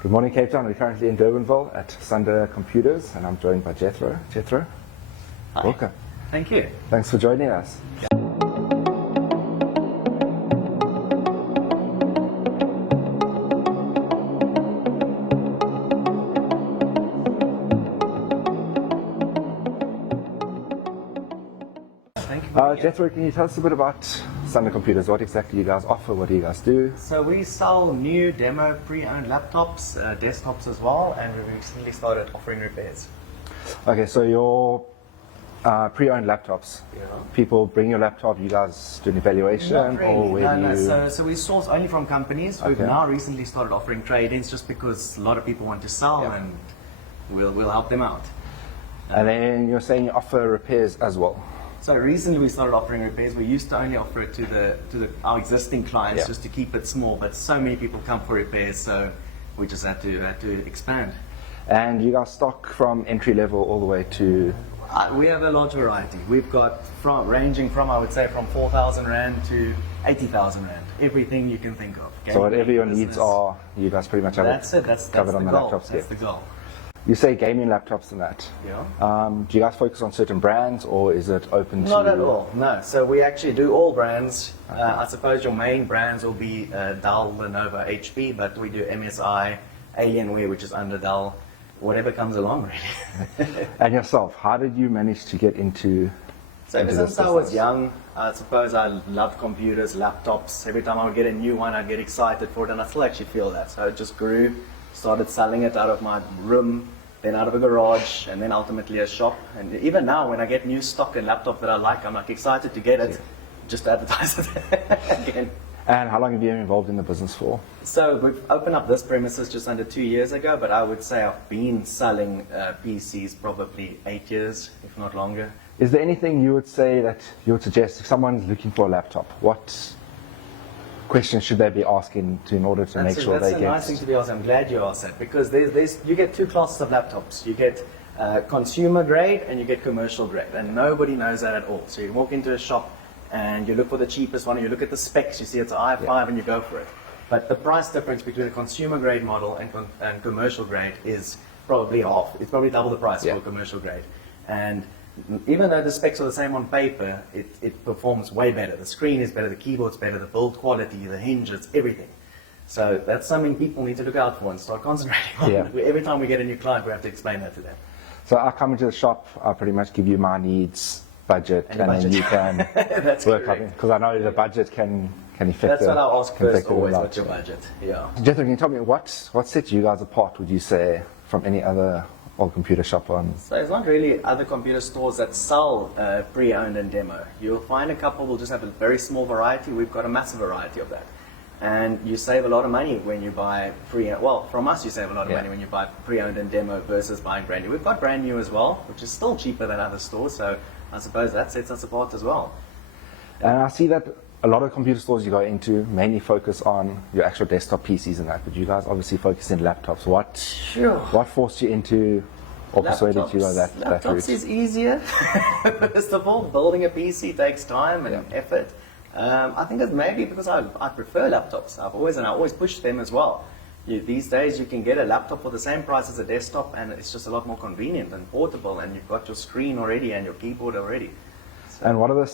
Good morning, Cape Town. We're currently in Durbanville at Sunder Computers, and I'm joined by Jethro. Jethro, Hi. welcome. Thank you. Thanks for joining us. Thank you. For Jethro, can you tell us a bit about Sunder Computers? What exactly you guys offer? What do you guys do? So we sell new demo pre-owned laptops, desktops as well, and we recently started offering repairs. Okay, so your pre-owned laptops. Yeah. People bring your laptop, you guys do an evaluation, Not really. or where do you? So we source only from companies. We've Okay. now recently started offering trade-ins just because a lot of people want to sell, Yeah. and we'll help them out. And then you're saying you offer repairs as well. So recently we started offering repairs. We used to only offer it to our existing clients, Yeah. just to keep it small. But so many people come for repairs, so we just had to expand. And you guys stock from entry level all the way to. We have a large variety. We've got ranging from, I would say, from 4,000 Rand to 80,000 Rand. Everything you can think of. So whatever your Gaming, needs business. are, you guys pretty much have That's it. That's covered the on the goal. laptops. That's the goal. You say gaming laptops and that. Yeah. Do you guys focus on certain brands, or is it open to? Not at all. No. So we actually do all brands. I suppose your main brands will be Dell, Lenovo, HP, but we do MSI, Alienware, which is under Dell. Whatever comes along, really. And yourself, how did you manage to get into? So ever into this since I was business? young, I suppose I loved computers, laptops. Every time I would get a new one, I'd get excited for it, and I still actually feel that. So it just grew, started selling it out of my room, then out of a garage, and then ultimately a shop. And even now, when I get new stock and laptop that I like, I'm like excited to get it, just to advertise it again. And how long have you been involved in the business for? So we've opened up this premises just under 2 years ago, but I would say I've been selling PCs probably 8 years, if not longer. Is there anything you would say that you would suggest if someone's looking for a laptop? What questions should they be asking in order to make sure they That's a get? nice thing to be asked. I'm glad you asked that, because you get two classes of laptops. You get consumer grade and you get commercial grade, and nobody knows that at all. So you walk into a shop and you look for the cheapest one, and you look at the specs, you see it's an i5 and you go for it. But the price difference between a consumer grade model and commercial grade is probably half. It's probably double the price for a commercial grade. And even though the specs are the same on paper, it performs way better. The screen is better, the keyboard's better, the build quality, the hinges, everything. So that's something people need to look out for and start concentrating on. Yeah. Every time we get a new client, we have to explain that to them. So I come into the shop, I pretty much give you my needs, budget, And and budget. then you can That's work on correct. it. Because I know the budget can affect That's the, what I'll ask can first, affect the always, rollout. what's your budget? Yeah. Jethro, can you tell me what sets you guys apart, would you say, from any other old computer shop on? So it's not really other computer stores that sell pre-owned and demo. You'll find a couple will just have a very small variety. We've got a massive variety of that. And you save a lot of money when you buy pre-owned. Well, from us you save a lot of money when you buy pre-owned and demo versus buying brand new. We've got brand new as well, which is still cheaper than other stores. So I suppose that sets us apart as well. And I see that a lot of computer stores you go into mainly focus on your actual desktop PCs and that, but you guys obviously focus in laptops. What forced you into, or persuaded you to that route? Laptops is easier. First of all, building a PC takes time and effort. I think it's maybe because I prefer laptops. I always push them as well. These days you can get a laptop for the same price as a desktop, and it's just a lot more convenient and portable, and you've got your screen already and your keyboard already. And what are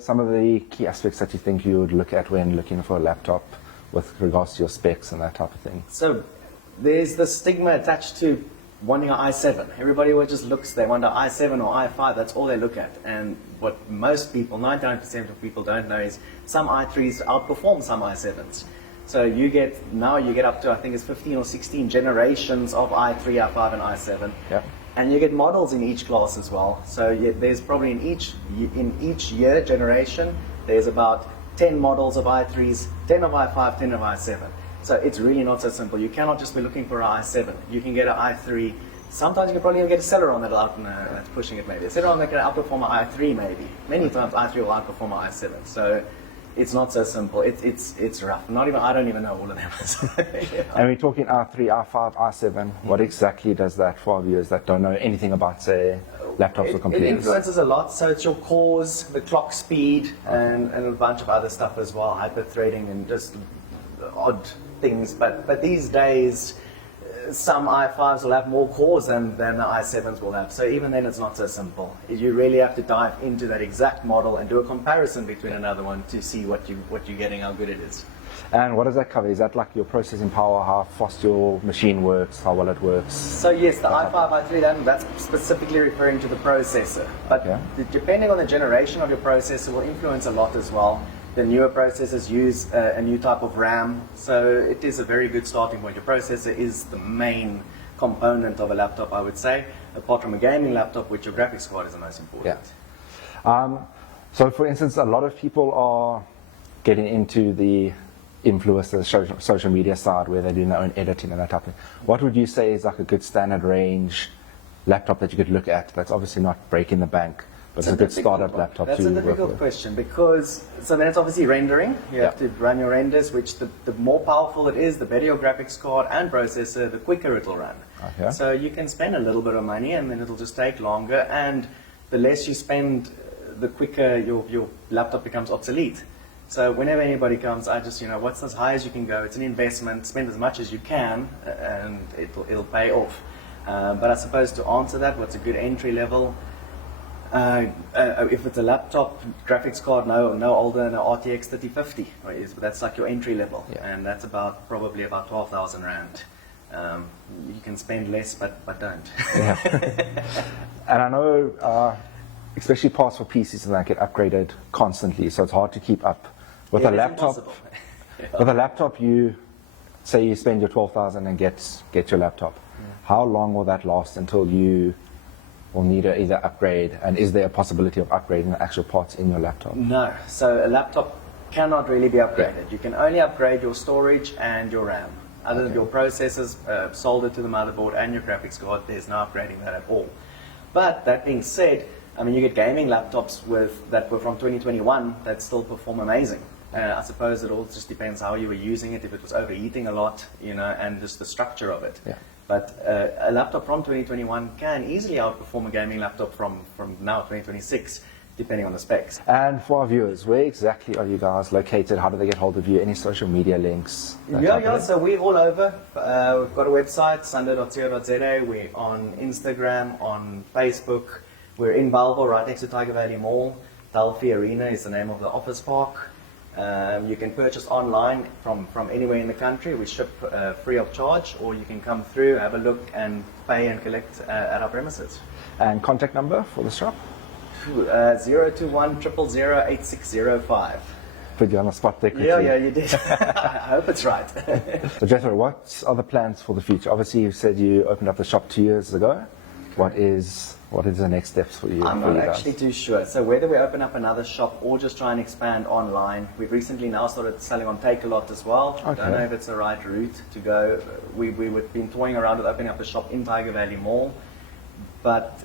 some of the key aspects that you think you would look at when looking for a laptop with regards to your specs and that type of thing? So there's the stigma attached to wanting an i7. Everybody just looks, they want an i7 or i5, that's all they look at. And what most people, 99% of people don't know is some i3s outperform some i7s. So you get up to, I think it's 15 or 16 generations of i3, i5 and i7. Yeah. And you get models in each class as well. So there's probably in each year generation, there's about 10 models of i3s, 10 of i5, 10 of i7. So it's really not so simple. You cannot just be looking for an i7. You can get an i3. Sometimes you can probably even get a Celeron that's pushing it maybe. A Celeron that can outperform an i3 maybe. Many times i3 will outperform an i7. So it's not so simple. It's rough. I don't even know all of them. Yeah. And we're talking R3, R5, R7. What exactly does that for our viewers that don't know anything about, say, laptops or computers? It influences a lot. So it's your cores, the clock speed, and a bunch of other stuff as well, hyper-threading and just odd things. But these days, some i5s will have more cores than the i7s will have. So even then, it's not so simple. You really have to dive into that exact model and do a comparison between another one to see what you're getting, how good it is. And what does that cover? Is that like your processing power, how fast your machine works, how well it works? So yes, the i5, i3, that's specifically referring to the processor. But depending on the generation of your processor will influence a lot as well. The newer processors use a new type of RAM, so it is a very good starting point. Your processor is the main component of a laptop, I would say, apart from a gaming laptop, which your graphics card is the most important. Yeah. So for instance, a lot of people are getting into the influencer social media side where they do their own editing and that type of thing. What would you say is like a good standard range laptop that you could look at that's obviously not breaking the bank, but it's a good startup laptop to work with? That's a difficult question because, so then it's obviously rendering. You have to run your renders, which the more powerful it is, the better your graphics card and processor, the quicker it'll run. Okay. So you can spend a little bit of money and then it'll just take longer, and the less you spend, the quicker your laptop becomes obsolete. So whenever anybody comes, I just, what's as high as you can go? It's an investment, spend as much as you can, and it'll pay off. But I suppose to answer that, what's a good entry level? If it's a laptop, graphics card, no older than an RTX 3050. That's like your entry level, and that's probably about 12,000 Rand. You can spend less, but don't. Yeah. And I know, especially parts for PCs and that get upgraded constantly, so it's hard to keep up. With a laptop, with a laptop, you say you spend your 12,000 and get your laptop. How long will that last until you will need to either upgrade? And is there a possibility of upgrading the actual parts in your laptop? No. So a laptop cannot really be upgraded. You can only upgrade your storage and your RAM. Other than your processors soldered to the motherboard and your graphics card, there's no upgrading that at all. But that being said, I mean, you get gaming laptops that were from 2021 that still perform amazing. I suppose it all just depends how you were using it, if it was overheating a lot, and just the structure of it. Yeah. But a laptop from 2021 can easily outperform a gaming laptop from now, 2026, depending on the specs. And for our viewers, where exactly are you guys located? How do they get hold of you? Any social media links? So we're all over. We've got a website, sunder.co.za. We're on Instagram, on Facebook. We're in Bellville, right next to Tygervalley Mall. Delphi Arena is the name of the office park. You can purchase online from anywhere in the country. We ship free of charge, or you can come through, have a look, and pay and collect at our premises. And contact number for the shop? 021 000 8605. Put you on the spot there quickly. Yeah, you did. I hope it's right. So Jethro, what are the plans for the future? Obviously, you said you opened up the shop 2 years ago. What is the next steps for you? I'm not actually too sure. So whether we open up another shop or just try and expand online, we've recently now started selling on Takealot as well. I don't know if it's the right route to go. We've been toying around with opening up a shop in Tygervalley Mall, but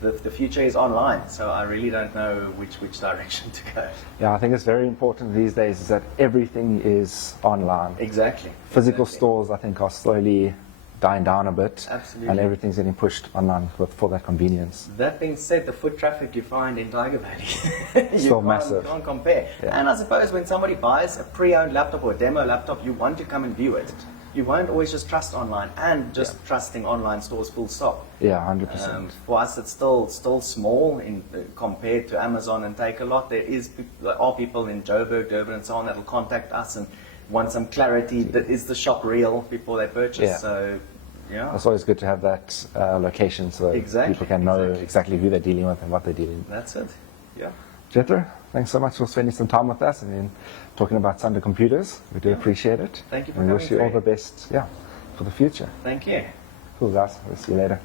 the future is online, so I really don't know which direction to go. Yeah, I think it's very important these days is that everything is online. Exactly. Physical stores, I think, are slowly dying down a bit. Absolutely. And everything's getting pushed online for that convenience. That being said, the foot traffic you find in Tygervalley still massive. You can't compare. Yeah. And I suppose when somebody buys a pre-owned laptop or a demo laptop, you want to come and view it. You won't always just trust online and just trusting online stores full stop. Yeah, 100%. For us, it's still small compared to Amazon and Takealot. There are people in Joburg, Durban, and so on that will contact us and want some clarity. Is the shop real before they purchase? Yeah. So, yeah. It's always good to have that location so people can know exactly who they're dealing with and what they're dealing with. That's it. Yeah. Jethro, thanks so much for spending some time with us and then talking about Sunder Computers. We do appreciate it. Thank you for coming. We wish you all through. the best for the future. Thank you. Cool, guys. We'll see you later.